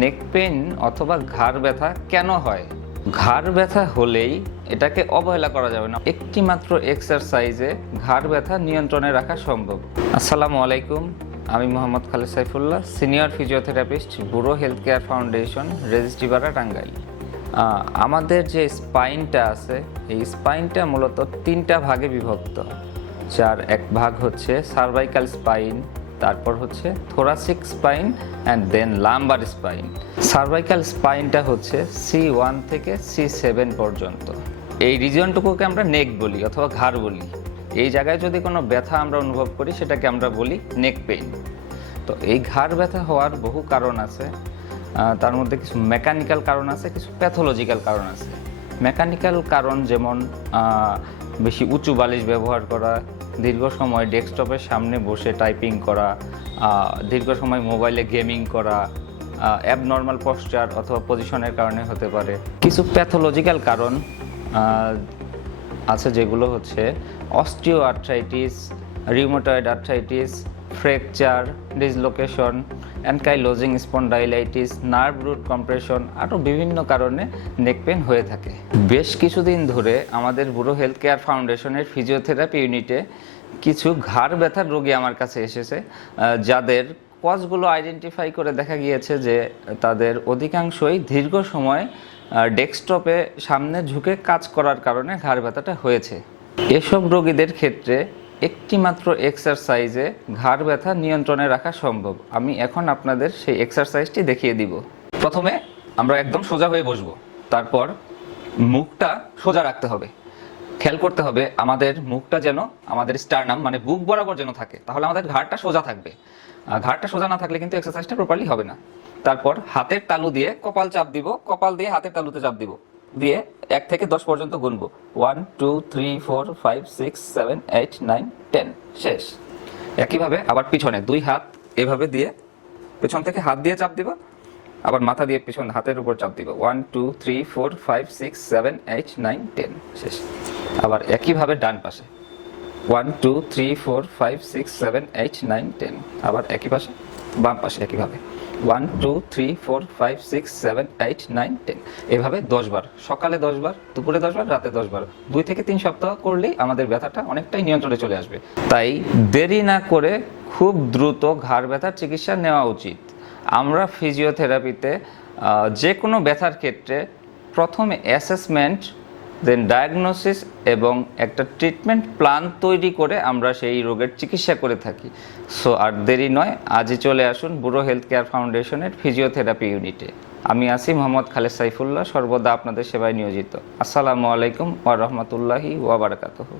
নেক pen অথবা ঘাড় ব্যথা কেন হয়? ঘাড় ব্যথা হলেই এটাকে অবহেলা করা যাবে না। একটি মাত্র এক্সারসাইজে ঘাড় ব্যথা নিয়ন্ত্রণে রাখা সম্ভব। আসসালামু আলাইকুম, আমি Mohammad Khaled Saifullah senior physiotherapist bureau health care foundation Registripara Tangail আমাদের যে স্পাইনটা আছে, এই স্পাইনটা মূলত তিনটা ভাগে বিভক্ত। যার এক ভাগ হচ্ছে সার্ভাইকাল স্পাইন তারপর হচ্ছে thoracic spine and then lumbar spine cervical স্পাইনটা হচ্ছে সি ওয়ান থেকে সি সেভেন পর্যন্ত। এই রিজনটুকুকে আমরা নেক বলি অথবা ঘাড় বলি। এই জায়গায় যদি কোনো ব্যথা আমরা অনুভব করি, সেটাকে আমরা বলি নেক পেইন তো এই ঘাড় ব্যথা হওয়ার বহু কারণ আছে। তার মধ্যে কিছু মেকানিক্যাল কারণ আছে, কিছু প্যাথোলজিক্যাল কারণ আছে। মেকানিক্যাল কারণ যেমন বেশি উঁচু বালিশ ব্যবহার করা দীর্ঘ সময় ডেস্কটপের সামনে বসে টাইপিং করা দীর্ঘ সময় মোবাইলে গেমিং করা অ্যাবনর্মাল পশ্চার অথবা পজিশনের কারণে হতে পারে। কিছু প্যাথোলজিক্যাল কারণ আছে যেগুলো হচ্ছে osteo arthritis rheumatoid arthritis fracture dislocation ankylosing spondylitis nerve root compression আরও বিভিন্ন কারণে নেক পেন হয়ে থাকে। বেশ কিছুদিন ধরে আমাদের বুড়ো হেলথ কেয়ার ফাউন্ডেশনের ফিজিওথেরাপি ইউনিটে কিছু ঘাড় ব্যথার রোগী আমার কাছে এসেছে যাদের কজগুলো আইডেন্টিফাই করে দেখা গিয়েছে যে তাদের অধিকাংশই দীর্ঘ সময় ডেস্কটপে সামনে ঝুঁকে কাজ করার কারণে ঘাড় ব্যথাটা হয়েছে। এসব রোগীদের ক্ষেত্রে একটি মাত্র এক্সারসাইজে ঘাড় ব্যথা নিয়ন্ত্রণে রাখা সম্ভব। আমি এখন আপনাদের সেই এক্সারসাইজটি দেখিয়ে দিব। প্রথমে আমরা একদম সোজা হয়ে বসবো। তারপর মুখটা সোজা রাখতে হবে। খেয়াল করতে হবে, আমাদের মুখটা যেন, আমাদের স্টারনাম মানে বুক বরাবর যেন থাকে, তাহলে আমাদের ঘাড়টা সোজা থাকবে। ঘাড়টা সোজা না থাকলে কিন্তু এক্সারসাইজটা প্রপারলি হবে না। তারপর হাতের তালু দিয়ে কপাল চাপ দিব, কপাল দিয়ে হাতের তালুতে চাপ দিব। দিয়ে এক থেকে দশ পর্যন্ত গুনবো। One two three four five six seven eight nine ten শেষ। একইভাবে আবার পিছনে দুই হাত এভাবে দিয়ে পেছন থেকে হাত দিয়ে চাপ দিব, আবার মাথা দিয়ে পিছন হাতের উপর চাপ দিব। One two three four five six seven eight nine ten শেষ। আবার একইভাবে ডান পাশে। One two three four five six seven eight nine ten আবার একই পাশে, বাম পাশে একইভাবে। One two three four five six seven eight nine ten এভাবে দশবার। সকালে দশবার, দুপুরে দশবার, রাতে দশবার। দুই থেকে তিন সপ্তাহ করলেই আমাদের ব্যথাটা অনেকটাই নিয়ন্ত্রণে চলে আসবে। তাই দেরি না করে খুব দ্রুত ঘাড় ব্যথার চিকিৎসা নেওয়া উচিত। আমরা ফিজিওথেরাপিতে যে কোনো ব্যথার ক্ষেত্রে প্রথমে অ্যাসেসমেন্ট দেন ডায়াগনোসিস এবং একটা ট্রিটমেন্ট প্ল্যান তৈরি করে আমরা সেই রোগের চিকিৎসা করে থাকি। সো আর দেরি নয়, আজই চলে আসুন বুড়ো হেলথ কেয়ার ফাউন্ডেশনের ফিজিওথেরাপি ইউনিটে আমি আসি মোহাম্মদ খালেদ সাইফুল্লাহ, সর্বদা আপনাদের সেবায় নিয়োজিত। আসসালামু আলাইকুম ওয়া রহমতুল্লাহি ওয়া বারাকাতুহু।